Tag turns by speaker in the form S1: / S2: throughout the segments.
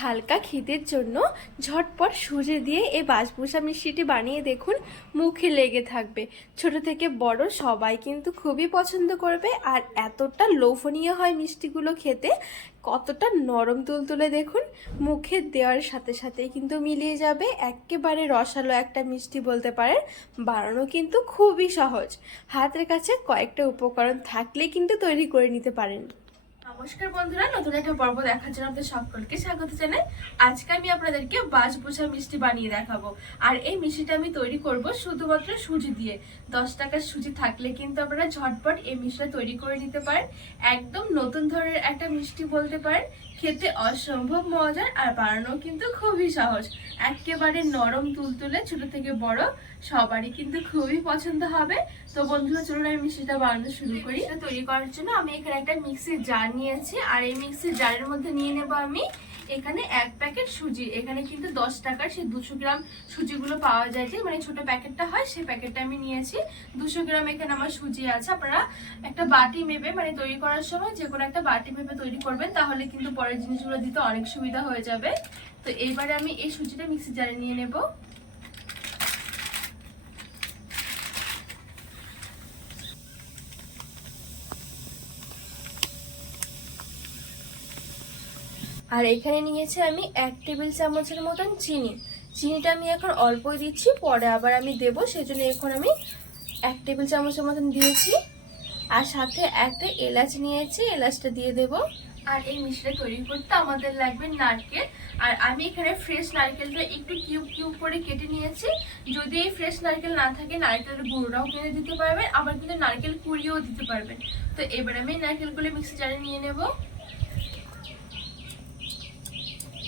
S1: হালকা খিদের জন্য ঝটপট সুজি দিয়ে এই বাসবুসা মিষ্টিটি বানিয়ে দেখুন, মুখে লেগে থাকবে। ছোট থেকে বড় সবাই কিন্তু খুবই পছন্দ করবে আর এতটা লোভনীয় হয় মিষ্টিগুলো খেতে, কতটা নরম তুলতুলে দেখুন, মুখে দেওয়ার সাথে সাথেই কিন্তু মিলিয়ে যাবে। একেবারে রসালো একটা মিষ্টি বলতে পারেন, বানানো কিন্তু খুবই সহজ। হাতের কাছে কয়েকটা উপকরণ থাকলে কিন্তু তৈরি করে নিতে পারেন। নমস্কার বন্ধুরা, নতুন একটা পর্ব দেখার জন্য আপনাদের সকলকে স্বাগত জানাই। আজকে আমি আপনাদেরকে বাসবুসা মিষ্টি বানিয়ে দেখাবো। আর এই মিষ্টিটা আমি তৈরি করব শুধুমাত্র সুজি দিয়ে। দশ টাকার সুজি থাকলে কিন্তু আপনারা ঝটপট এই মিষ্টিটা তৈরি করে নিতে পারেন। একদম নতুন ধরনের একটা মিষ্টি বলতে পারেন। খেতে অসম্ভব মজার আর বানানো কিন্তু খুবই সহজ। একেবারে নরম তুলতুলে ছোট থেকে বড় সবারই কিন্তু খুবই পছন্দ হবে। তো বন্ধুরা, চলুন আমি মিষ্টিটা বানানো শুরু করি। তৈরি করার জন্য আমি এখানে একটা মিক্সির জার নিয়েছি। আর এই মিক্সির জারের মধ্যে নিয়ে নেব আমি এখানে এক প্যাকেট সুজি, এখানে কিন্তু দশ টাকার সেই দুশো গ্রাম সুজিগুলো পাওয়া যায় যে মানে ছোট প্যাকেটটা হয়, সেই প্যাকেটটা আমি নিয়েছি। দুশো গ্রাম এখানে আমার সুজি আছে, আপনারা একটা বাটি মেপে মানে তৈরি করার সময় যে কোনো একটা বাটি মেপে তৈরি করবেন, তাহলে কিন্তু পরের জিনিসগুলো দিতে অনেক সুবিধা হয়ে যাবে। তো এইবারে আমি এই সুজিটা মিক্সি জারে নিয়ে নেব। আর এখানে নিয়েছি আমি এক টেবিল চামচের মতন চিনি। চিনিটা আমি এখন অল্পই দিচ্ছি, পরে আবার আমি দেব, সেজন্য এখন আমি এক টেবিল চামচের মতন দিয়েছি। আর সাথে একটা এলাচ নিয়েছি, এলাচটা দিয়ে দেব। আর এই মিষ্টিটা তৈরি করতে আমাদের লাগবে নারকেল। আর আমি এখানে ফ্রেশ নারকেলটা একটু কিউব কিউব করে কেটে নিয়েছি। যদি এই ফ্রেশ নারকেল না থাকে, নারকেলের গুঁড়োটাও কিনে দিতে পারবেন, আবার কিন্তু নারকেল কুড়িয়েও দিতে পারবেন। তো এবার আমি নারকেলগুলো মিক্সি জারে নিয়ে নেব।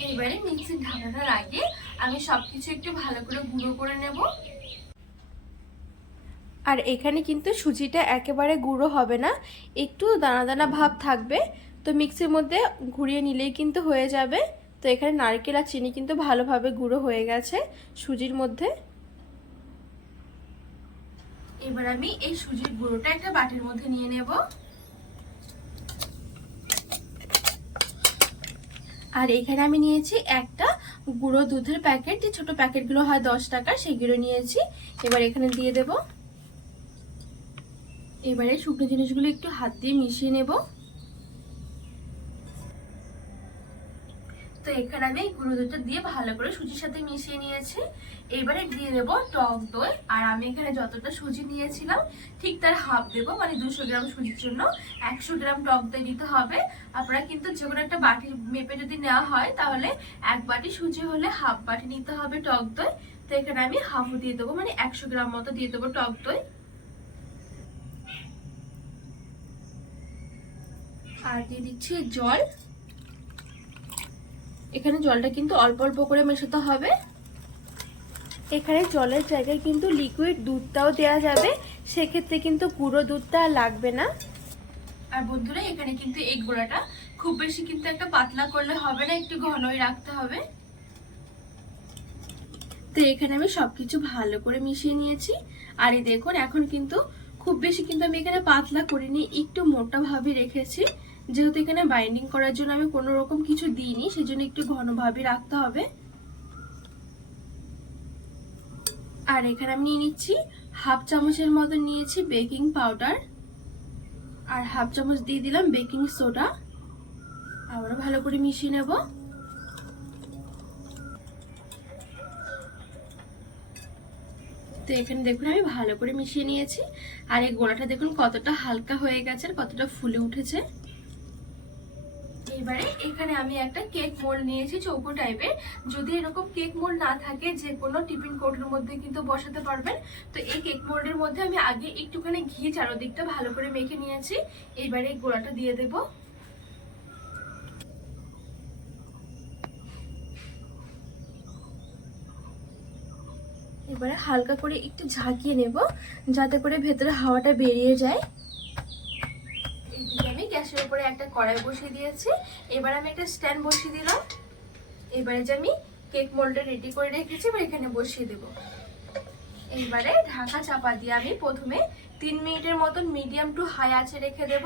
S1: এবারে মিক্সির ঢাকাটার আগে আমি সবকিছু একটু ভালো করে গুঁড়ো করে নেব। আর এখানে কিন্তু সুজিটা একেবারে গুঁড়ো হবে না, একটু দানা দানা ভাব থাকবে। তো মিক্সির মধ্যে ঘুরিয়ে নিলেই কিন্তু হয়ে যাবে। তো এখানে নারকেল আর চিনি কিন্তু ভালোভাবে গুঁড়ো হয়ে গেছে সুজির মধ্যে। এবার আমি এই সুজির গুঁড়োটা একটা বাটির মধ্যে নিয়ে নেব। আর এখানে আমি নিয়েছি একটা গুঁড়ো দুধের প্যাকেট। যে ছোটো প্যাকেটগুলো হয় দশ টাকা, সেগুলো নিয়েছি। এবার এখানে দিয়ে দেব। এবারে শুকনো জিনিসগুলো একটু হাত দিয়ে মিশিয়ে নেব। তো এখানে আমি গুঁড়ো দুধটা দিয়ে ভালো করে সুজির সাথে মিশিয়ে নিয়েছি। এবারে দিয়ে দেব টক দই। আর আমি এখানে যতটা সুজি নিয়েছিলাম, ঠিক তার হাফ দেবো। মানে দুশো গ্রাম সুজির জন্য একশো গ্রাম টক দই দিতে হবে। আপনারা কিন্তু যে কোনো একটা বাটি মেপে যদি নেওয়া হয়, তাহলে এক বাটি সুজি হলে হাফ বাটি নিতে হবে টক দই। তো এখানে আমি হাফ দিয়ে দেবো মানে একশো গ্রাম মতো দিয়ে দেবো টক দই। আর দিয়ে দিচ্ছি জল। এখানে জলটা কিন্তু অল্প অল্প করে মেশাতে হবে। এখানে জলের জায়গায় কিন্তু লিকুইড দুধটাও দেওয়া যাবে, সেক্ষেত্রে কিন্তু গুঁড়ো দুধটা লাগবে না। আর বন্ধুরা, এখানে কিন্তু এই গুঁড়াটা খুব বেশি কিন্তু একটা পাতলা করলে হবে না, একটু ঘনই রাখতে হবে। তো এখানে আমি সবকিছু ভালো করে মিশিয়ে নিয়েছি। আর এই দেখুন, এখন কিন্তু খুব বেশি কিন্তু আমি এখানে পাতলা করিনি, একটু মোটা ভাবে রেখেছি। যেহেতু এখানে বাইন্ডিং করার জন্য আমি কোনো রকম কিছু দিইনি, সেজন্য একটু ঘনভাবে রাখতে হবে। আর এখানে আমি নিয়ে নিচ্ছি হাফ চামচের মতো নিয়েছি বেকিং পাউডার আর হাফ চামচ দিয়ে দিলাম বেকিং সোডা আবারও ভালো করে মিশিয়ে নেব। তো এখানে দেখুন আমি ভালো করে মিশিয়ে নিয়েছি। আর এই গোলাটা দেখুন কতটা হালকা হয়ে গেছে আর কতটা ফুলে উঠেছে। এবারে এখানে আমি একটা কেক মোল্ড নিয়েছি চৌকো টাইপের। যদি এরকম কেক মোল্ড না থাকে, যে কোনো টিফিন কোটের মধ্যে কিন্তু বসাতে পারবেন। তো এই কেক মোল্ডের মধ্যে আমি আগে একটুখানি ঘি চারোদিকটা ভালো করে মেখে নিয়েছি। এবারে গোড়াটা দিয়ে দেব। এবারে হালকা করে একটু ঝাঁকিয়ে নেব, যাতে করে ভেতরে হাওয়াটা বেরিয়ে যায়। উপরে একটা কড়াই বসিয়ে দিয়েছি। এবার আমি একটা স্ট্যান্ড বসিয়ে দিলাম। এবারে যে আমি কেক মোল্ডটা রেডি করে রেখেছি, এবার এখানে বসিয়ে দেব। এইবারে ঢাকা চাপা দিয়ে আমি প্রথমে তিন মিনিটের মতন মিডিয়াম টু হাই আছে রেখে দেব।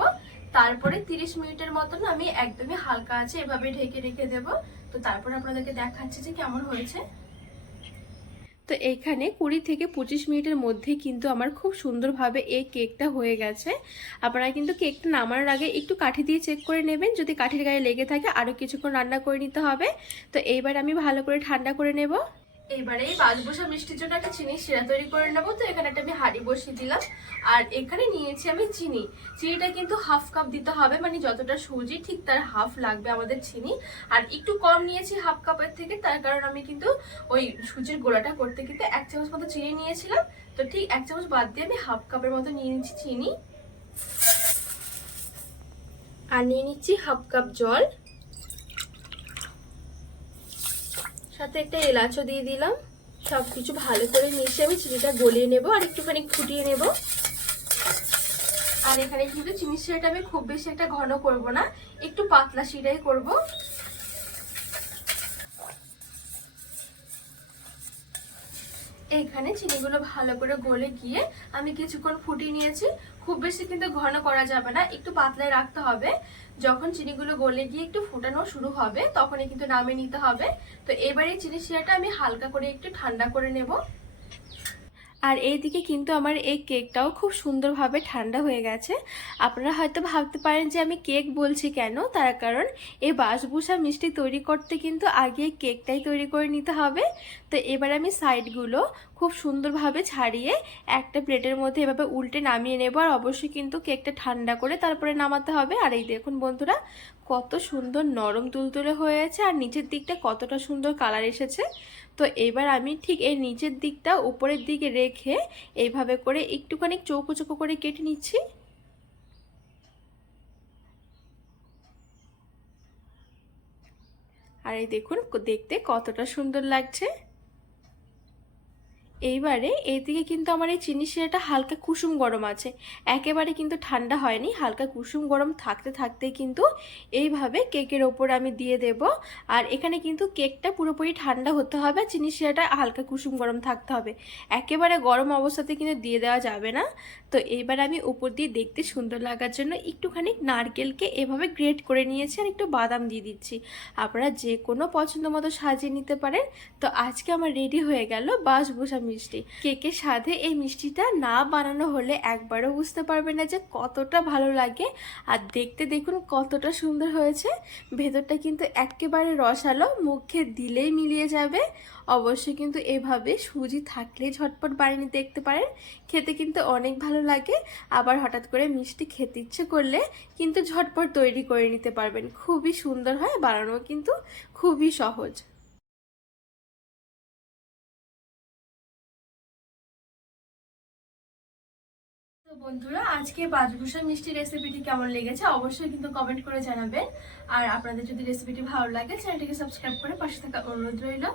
S1: তারপরে তিরিশ মিনিটের মতন আমি একদমই হালকা আছে এভাবে ঢেকে রেখে দেব। তো তারপর আপনাদেরকে দেখাচ্ছি যে কেমন হয়েছে। তো এখানে কুড়ি থেকে পঁচিশ মিনিটের মধ্যে কিন্তু আমার খুব সুন্দরভাবে এই কেকটা হয়ে গেছে। আপনারা কিন্তু কেকটা নামানোর আগে একটু কাঠি দিয়ে চেক করে নেবেন। যদি কাঠির গায়ে লেগে থাকে আরও কিছুক্ষণ রান্না করে নিতে হবে। তো এইবার আমি ভালো করে ঠান্ডা করে নেব। এবারে এই বাজবসা মিষ্টির জন্য একটা চিনি শিরা তৈরি করে নেব। তো এখানে একটা আমি হাঁড়ি বসিয়ে দিলাম। আর এখানে নিয়েছি আমি চিনি। চিনিটা কিন্তু হাফ কাপ দিতে হবে মানে যতটা সুজি ঠিক তার হাফ লাগবে আমাদের চিনি। আর একটু কম নিয়েছি হাফ কাপের থেকে, তার কারণ আমি কিন্তু ওই সুজির গোলাটা করতে কিন্তু এক চামচ মতো চিনি নিয়েছিলাম। তো ঠিক এক চামচ বাদ দিয়ে আমি হাফ কাপের মতো নিয়ে নিচ্ছি চিনি। আর নিয়ে নিচ্ছি হাফ কাপ জল। সাথে একটা এলাচও দিয়ে দিলাম। সব কিছু ভালো করে মিশিয়ে আমি চিনিটা গলিয়ে নেব আর একটুখানি ফুটিয়ে নেব। আর এখানে কিন্তু চিনি শিরাটা আমি খুব বেশি একটা ঘন করব না, একটু পাতলা শিরাই করব। এখানে চিনিগুলো ভালো করে গলে গিয়ে আমি কিছুক্ষণ ফুটিয়ে নিয়েছি। খুব বেশি কিন্তু ঘন করা যাবে না, একটু পাতলায় রাখতে হবে। যখন চিনিগুলো গলে গিয়ে একটু ফোটানো শুরু হবে, তখনই কিন্তু নামিয়ে নিতে হবে। তো এবারে চিনি শিরাটা আমি হালকা করে একটু ঠান্ডা করে নেব। আর এইদিকে কিন্তু আমার এই কেকটাও খুব সুন্দরভাবে ঠান্ডা হয়ে গেছে। আপনারা হয়তো ভাবতে পারেন যে আমি কেক বলছি কেন? তার কারণ এই বাসবুসা মিষ্টি তৈরি করতে কিন্তু আগে কেকটাই তৈরি করে নিতে হবে। তো এবার আমি সাইডগুলো খুব সুন্দরভাবে ছাড়িয়ে একটা প্লেটের মধ্যে এভাবে উল্টে নামিয়ে নেব। আর অবশ্যই কিন্তু কেকটা ঠান্ডা করে তারপরে নামাতে হবে। আর এই দেখুন বন্ধুরা কত সুন্দর নরম তুলতুলে হয়ে আছে আর নিচের দিকটা কতটা সুন্দর কালার এসেছে। তো এবার আমি ঠিক এই নিচের দিকটা উপরের দিকে রেখে এইভাবে করে একটুখানি চৌকো চৌকো করে কেটে নিচ্ছি। আর এই দেখুন, দেখতে কতটা সুন্দর লাগছে। এইবারে এইদিকে কিন্তু আমার এই চিনি শিরাটা হালকা কুসুম গরম আছে। একেবারে কিন্তু ঠান্ডা হয়নি, হালকা কুসুম গরম থাকতে থাকতে কিন্তু এইভাবে কেকের ওপর আমি দিয়ে দেব। আর এখানে কিন্তু কেকটা পুরোপুরি ঠান্ডা হতে হবে চিনি শিরাটা হালকা কুসুম গরম থাকতে হবে। একেবারে গরম অবস্থাতে কিন্তু দিয়ে দেওয়া যাবে না। তো এইবার আমি উপর দিয়ে দেখতে সুন্দর লাগার জন্য একটুখানি নারকেলকে এভাবে গ্রেট করে নিয়েছি আর একটু বাদাম দিয়ে দিচ্ছি। আপনারা যে কোনো পছন্দ মতো সাজিয়ে নিতে পারেন। তো আজকে আমার রেডি হয়ে গেল বাসবুসা মিষ্টি। কেকের সাথে এই মিষ্টিটা না বানানো হলে একবারও বুঝতে পারবে না যে কতটা ভালো লাগে। আর দেখতে দেখুন কতটা সুন্দর হয়েছে। ভেতরটা কিন্তু একেবারে রসালো, মুখে দিলেই মিলিয়ে যাবে। অবশ্যই কিন্তু এভাবে সুজি থাকলে ঝটপট বানিয়ে দেখতে পারেন। খেতে কিন্তু অনেক ভালো লাগে। আবার হঠাৎ করে মিষ্টি খেতে ইচ্ছে করলে কিন্তু ঝটপট তৈরি করে নিতে পারবেন। খুবই সুন্দর হয় বানানো কিন্তু খুবই সহজ। তো বন্ধুরা, আজকে বাজভূষণ মিষ্টি রেসিপিটি কেমন লেগেছে অবশ্যই কিন্তু কমেন্ট করে জানাবেন। আর আপনাদের যদি রেসিপিটি ভালো লাগে চ্যানেলটিকে সাবস্ক্রাইব করে পাশে থাকা অনুরোধ রইল।